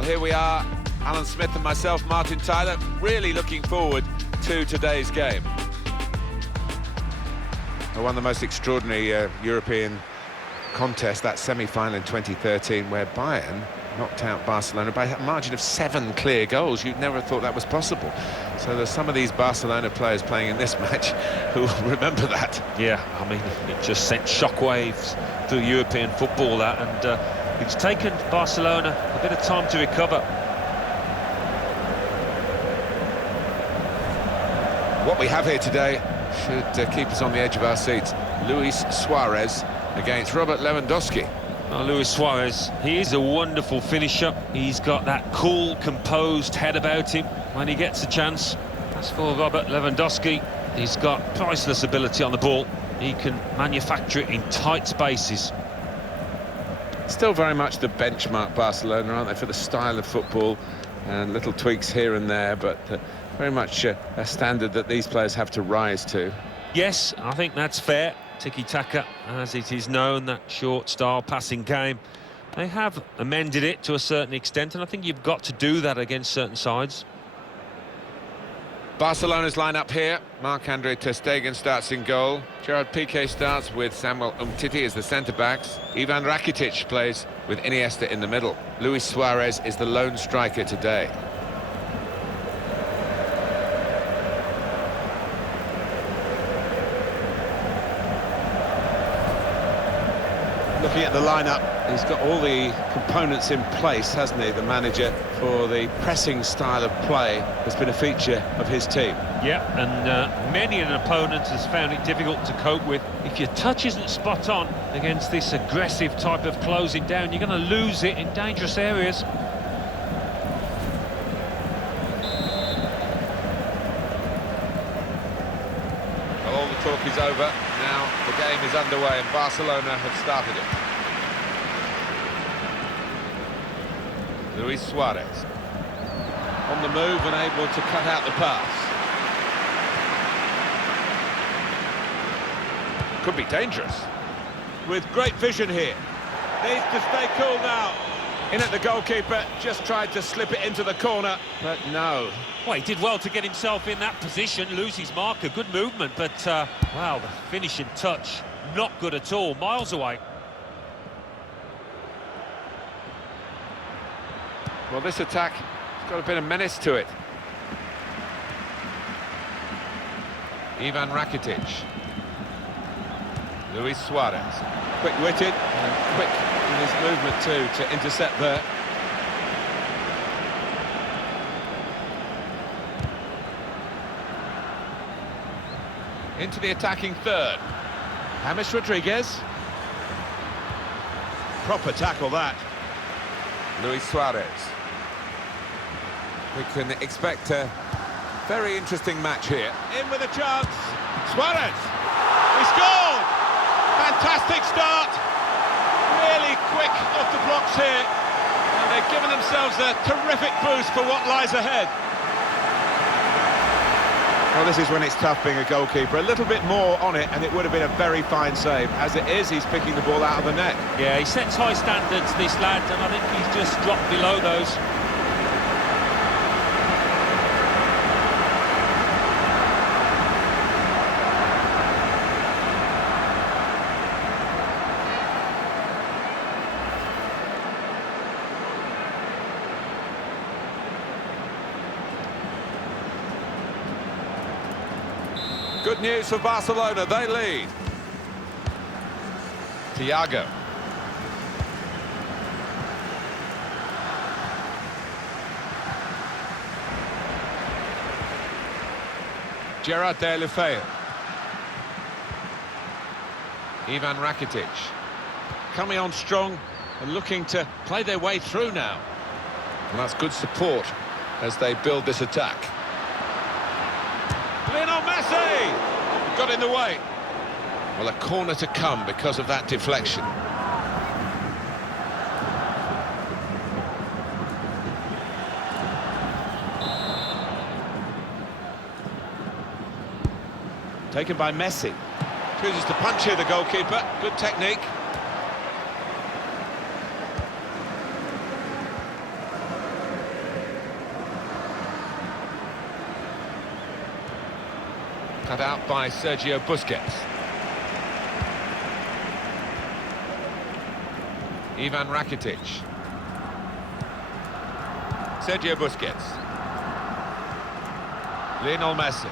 Well, here we are, Alan Smith and myself, Martin Tyler, really looking forward to today's game. One of the most extraordinary European contests, that semi-final in 2013, where Bayern knocked out Barcelona by a margin of 7 clear goals. You'd never have thought that was possible. So there's some of these Barcelona players playing in this match who remember that. Yeah, I mean, it just sent shockwaves through European football, that, and it's taken Barcelona a bit of time to recover. What we have here today should keep us on the edge of our seats. Luis Suarez against Robert Lewandowski. Well, Luis Suarez, he is a wonderful finisher. He's got that cool, composed head about him when he gets a chance. As for Robert Lewandowski, he's got priceless ability on the ball. He can manufacture it in tight spaces. Still very much the benchmark, Barcelona, aren't they, for the style of football, and little tweaks here and there, but very much a standard that these players have to rise to. Yes, I think that's fair. Tiki-taka, as it is known, that short style passing game. They have amended it to a certain extent, and I think you've got to do that against certain sides. Barcelona's line-up here. Marc-Andre ter Stegen starts in goal. Gerard Piqué starts with Samuel Umtiti as the centre-backs. Ivan Rakitic plays with Iniesta in the middle. Luis Suarez is the lone striker today. Looking at the lineup, he's got all the components in place, hasn't he, the manager, for the pressing style of play that's been a feature of his team. Yeah, and many an opponent has found it difficult to cope with. If your touch isn't spot on against this aggressive type of closing down, you're going to lose it in dangerous areas. All the talk is over. Now the game is underway and Barcelona have started it. Luis Suarez on the move and able to cut out the pass. Could be dangerous. With great vision here. Needs to stay cool now. In at the goalkeeper, just tried to slip it into the corner, but no. Well, he did well to get himself in that position, lose his marker, good movement, but, wow, the finishing touch, not good at all, miles away. Well, this attack has got a bit of menace to it. Ivan Rakitic. Luis Suarez. Quick-witted and quick in his movement too to intercept there. Into the attacking third. James Rodriguez. Proper tackle that. Luis Suarez. We can expect a very interesting match here. In with a chance. Suarez. He scored! Fantastic start. Really quick off the blocks here. And they've given themselves a terrific boost for what lies ahead. Well, this is when it's tough being a goalkeeper. A little bit more on it and it would have been a very fine save. As it is, he's picking the ball out of the net. Yeah, he sets high standards, this lad, and I think he's just dropped below those. Good news for Barcelona, they lead. Thiago. Gerard Deulofeu. Ivan Rakitic. Coming on strong and looking to play their way through now. And that's good support as they build this attack. Lionel Messi! Got in the way. Well, a corner to come because of that deflection. Taken by Messi. Chooses to punch here, the goalkeeper. Good technique. Cut out by Sergio Busquets. Ivan Rakitic. Sergio Busquets. Lionel Messi.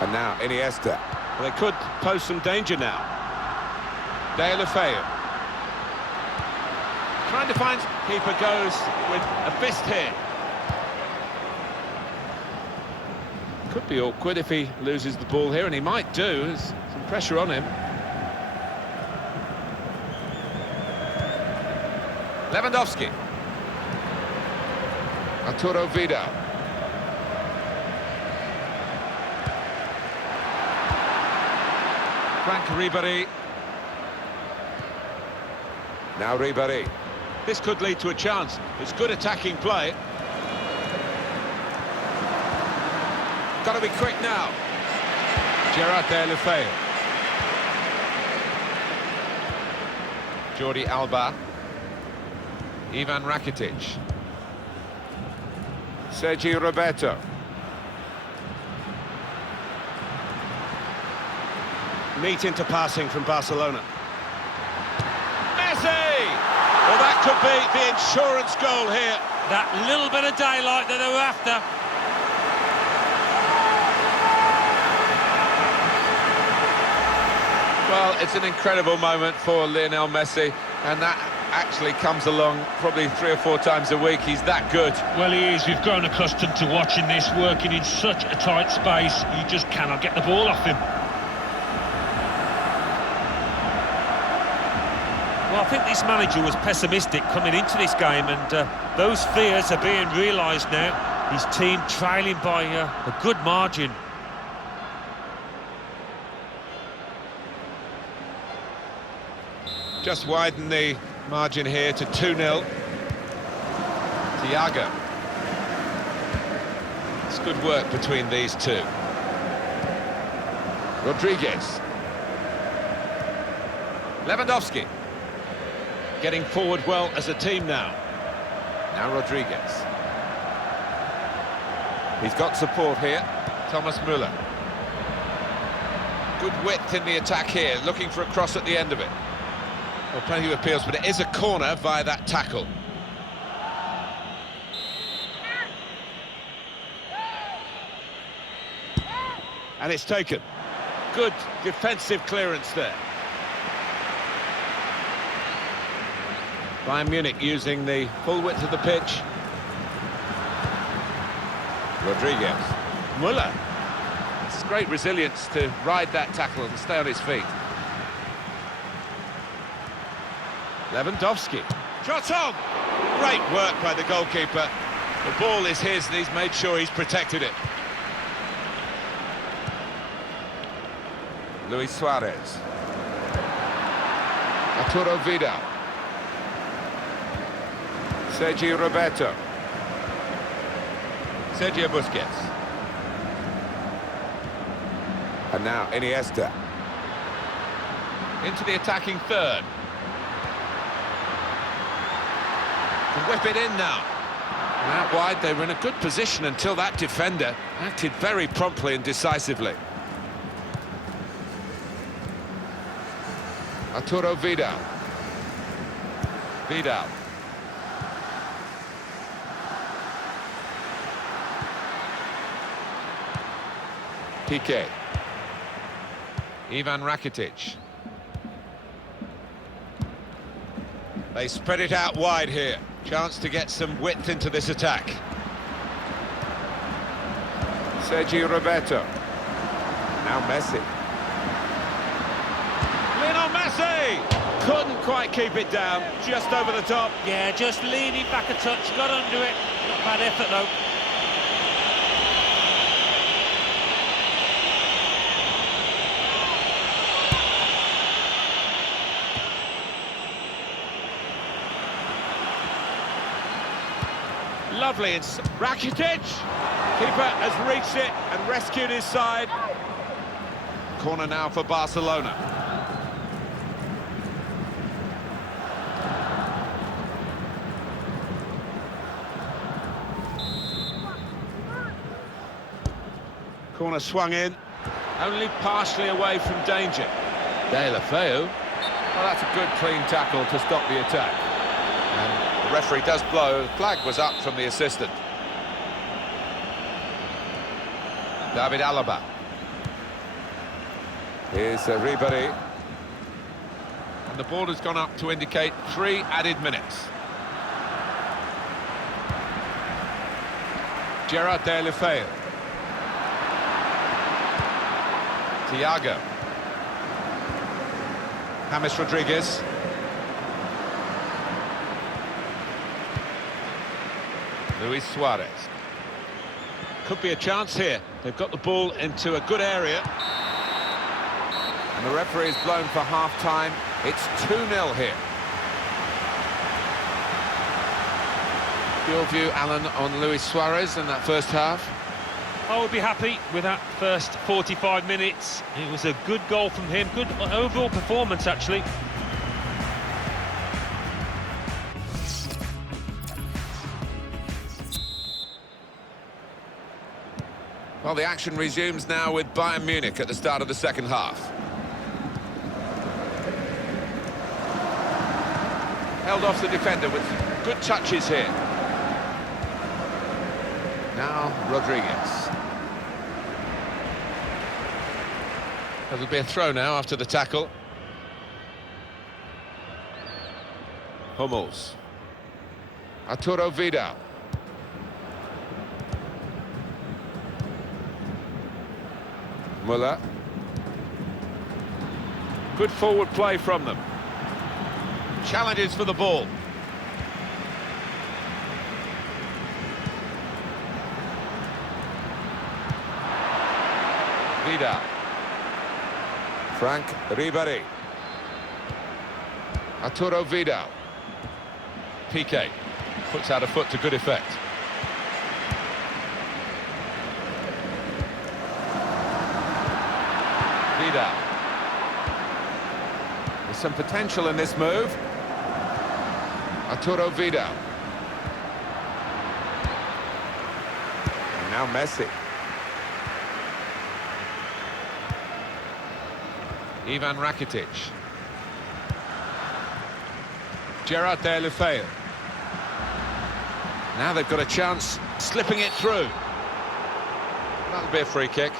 And now Iniesta. They could pose some danger now. De La Feu. Trying to find... Keeper goes with a fist here. Could be awkward if he loses the ball here, and he might do. There's some pressure on him. Lewandowski. Arturo Vidal. Frank Ribéry. Now Ribéry. This could lead to a chance. It's good attacking play. Got to be quick now. Gerard De La Feu. Jordi Alba. Ivan Rakitic. Sergio Roberto. Neat into passing from Barcelona. Messi! Well, that could be the insurance goal here. That little bit of daylight that they were after. Well, it's an incredible moment for Lionel Messi, and that actually comes along probably 3 or 4 times a week. He's that good. Well, he is. We've grown accustomed to watching this, working in such a tight space. You just cannot get the ball off him. Well, I think this manager was pessimistic coming into this game, and those fears are being realised now. His team trailing by a good margin. Just widen the margin here to 2-0. Thiago. It's good work between these two. Rodriguez. Lewandowski. Getting forward well as a team now. Now Rodriguez. He's got support here. Thomas Müller. Good width in the attack here, looking for a cross at the end of it. Well, plenty of appeals, but it is a corner via that tackle. And it's taken. Good defensive clearance there. Bayern Munich using the full width of the pitch. Rodriguez. Müller. It's great resilience to ride that tackle and stay on his feet. Lewandowski. Shot on! Great work by the goalkeeper. The ball is his and he's made sure he's protected it. Luis Suarez. Arturo Vidal. Sergio Roberto. Sergio Busquets. And now Iniesta. Into the attacking third. To whip it in now. And out wide, they were in a good position until that defender acted very promptly and decisively. Arturo Vidal. Vidal. Piqué. Ivan Rakitic. They spread it out wide here. Chance to get some width into this attack. Sergio Roberto. Now Messi. Lionel Messi! Couldn't quite keep it down, just over the top. Yeah, just leaning back a touch, got under it. Not bad effort, though. Lovely, it's Rakitic. Keeper has reached it and rescued his side. Corner now for Barcelona. Corner swung in. Only partially away from danger. Deulofeu. Well, that's a good clean tackle to stop the attack. And the referee does blow. The flag was up from the assistant. David Alaba. Here's Ribéry. And the ball has gone up to indicate 3 added minutes. Gerard Deulofeu. Thiago. James Rodriguez. Luis Suarez. Could be a chance here. They've got the ball into a good area. And the referee is blown for half-time. It's 2-0 here. Your view, Alan, on Luis Suarez in that first half? I would be happy with that first 45 minutes. It was a good goal from him, good overall performance actually. Well, the action resumes now with Bayern Munich at the start of the second half. Held off the defender with good touches here. Now Rodriguez. It'll be a throw now after the tackle. Hummels. Arturo Vidal. Müller. Good forward play from them. Challenges for the ball. Vidal. Frank Ribéry. Arturo Vidal. Piqué puts out a foot to good effect. Vidal. There's some potential in this move. Arturo Vidal. And now Messi. Ivan Rakitic. Gerard Deulofeu. Now they've got a chance, slipping it through. That'll be a free kick.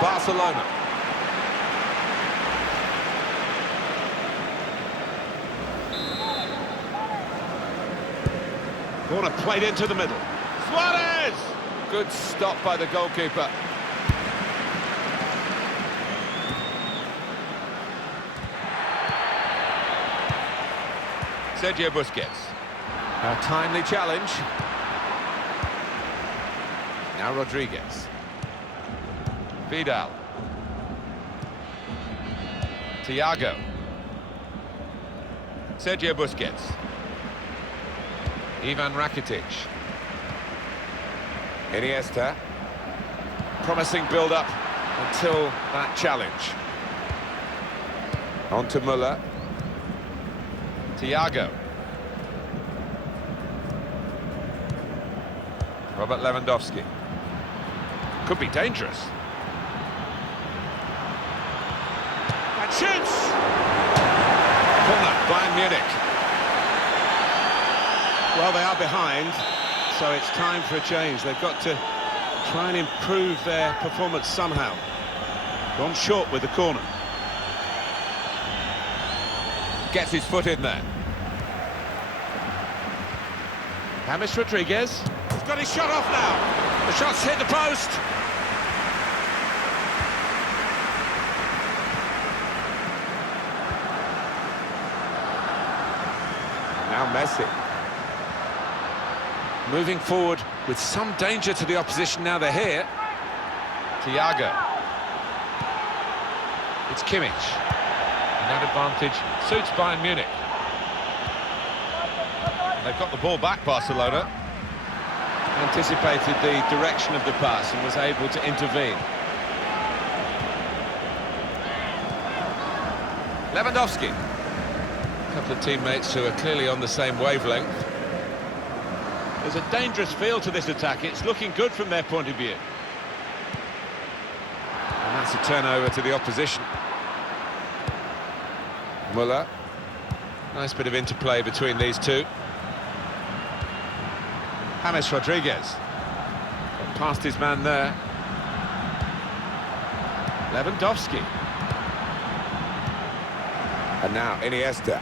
Barcelona. Corner played into the middle. Suarez! Good stop by the goalkeeper. Sergio Busquets. A timely challenge. Now Rodriguez. Vidal. Thiago. Sergio Busquets. Ivan Rakitic. Iniesta. Promising build-up until that challenge. On to Müller. Thiago. Robert Lewandowski. Could be dangerous. And shoots! Corner, Bayern Munich. Well, they are behind, so it's time for a change. They've got to try and improve their performance somehow. Gone short with the corner. Gets his foot in there. James Rodriguez. He's got his shot off now. The shot's hit the post. Now Messi. Moving forward with some danger to the opposition now they're here. Thiago. It's Kimmich. And that advantage suits Bayern Munich. And they've got the ball back, Barcelona. Anticipated the direction of the pass and was able to intervene. Lewandowski. A couple of teammates who are clearly on the same wavelength. There's a dangerous feel to this attack. It's looking good from their point of view. And that's a turnover to the opposition. Muller. Nice bit of interplay between these two. James Rodriguez. Got past his man there. Lewandowski. And now Iniesta.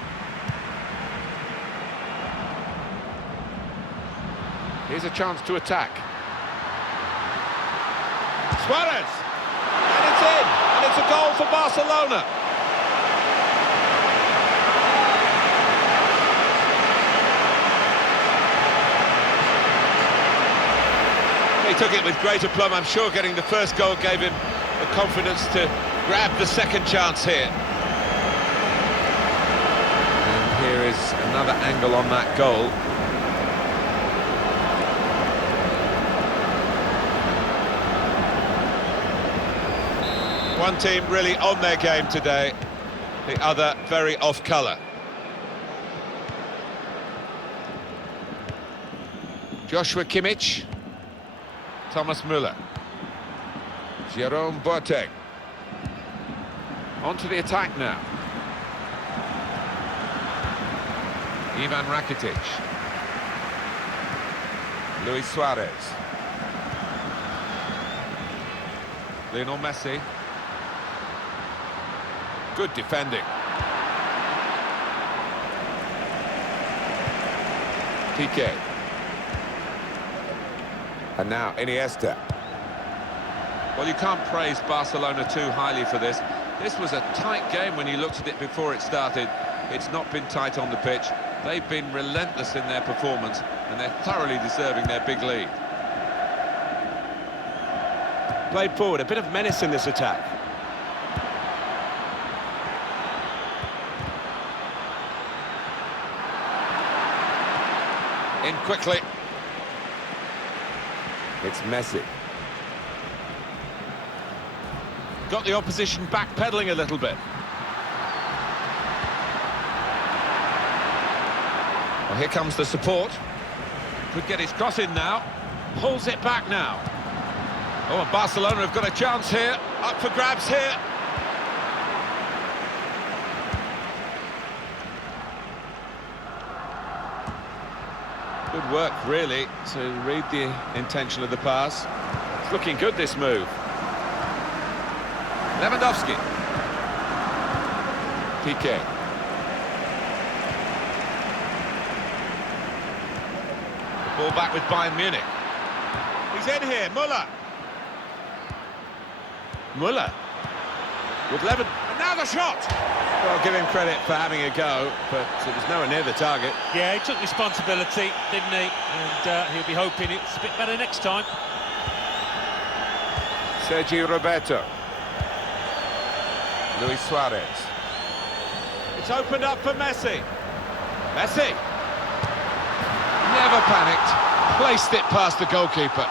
Here's a chance to attack. Suarez! And it's in! And it's a goal for Barcelona! He took it with great aplomb. I'm sure getting the first goal gave him the confidence to grab the second chance here. And here is another angle on that goal. One team really on their game today, the other very off colour. Joshua Kimmich. Thomas Müller. Jerome Boateng. On to the attack now. Ivan Rakitic. Luis Suarez. Lionel Messi. Good defending. Piqué. And now Iniesta. Well, you can't praise Barcelona too highly for this. This was a tight game when you looked at it before it started. It's not been tight on the pitch. They've been relentless in their performance, and they're thoroughly deserving their big lead. Played forward, a bit of menace in this attack. In quickly. It's Messi. Got the opposition backpedaling a little bit. Well, here comes the support. Could get his cross in now. Pulls it back now. Oh, and Barcelona have got a chance here. Up for grabs here. Good work, really, to read the intention of the pass. It's looking good, this move. Lewandowski. Piqué. The ball back with Bayern Munich. He's in here, Muller. Muller. With Lewandowski. And now the shot! Well, give him credit for having a go, but it was nowhere near the target. Yeah, he took responsibility, didn't he? And he'll be hoping it's a bit better next time. Sergi Roberto. Luis Suarez. It's opened up for Messi. Messi. Never panicked. Placed it past the goalkeeper.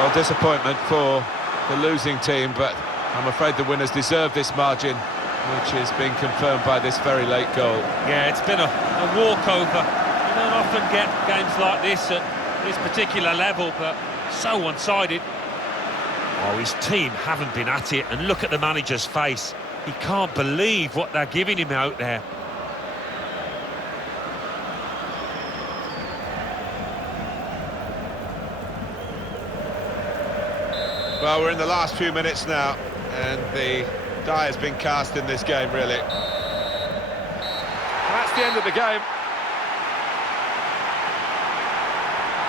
Well, disappointment for the losing team, but I'm afraid the winners deserve this margin, which is being confirmed by this very late goal. Yeah, it's been a walkover. You don't often get games like this at this particular level, but so one-sided. Oh, his team haven't been at it, and look at the manager's face. He can't believe what they're giving him out there. Well, we're in the last few minutes now, and the die has been cast in this game, really. That's the end of the game.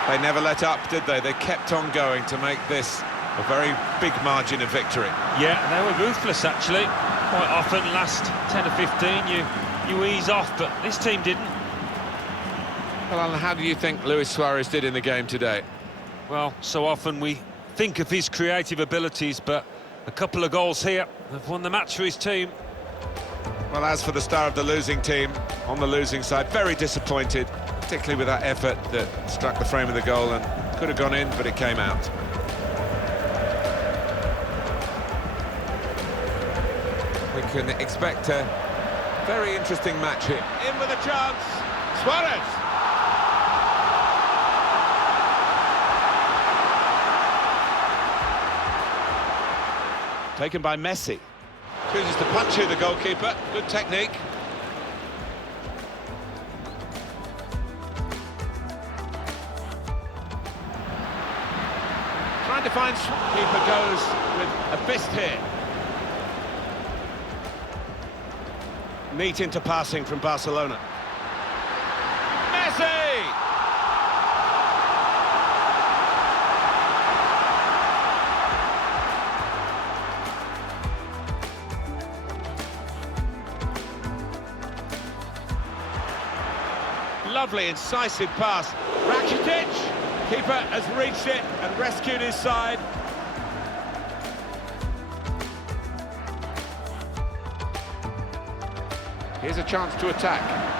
They never let up, did they? They kept on going to make this a very big margin of victory. Yeah, they were ruthless, actually. Quite often, last 10 or 15, you ease off, but this team didn't. Well, Alan, how do you think Luis Suarez did in the game today? Well, so often we think of his creative abilities, but a couple of goals here have won the match for his team. Well, as for the star of the losing team, on the losing side, very disappointed, particularly with that effort that struck the frame of the goal and could have gone in, but it came out. We can expect a very interesting match here. In with a chance, Suarez. Taken by Messi. Chooses to punch you, the goalkeeper. Good technique. Trying to find... Keeper goes with a fist here. Neat into passing from Barcelona. Messi! Lovely, incisive pass. Rakitic, keeper has reached it and rescued his side. Here's a chance to attack.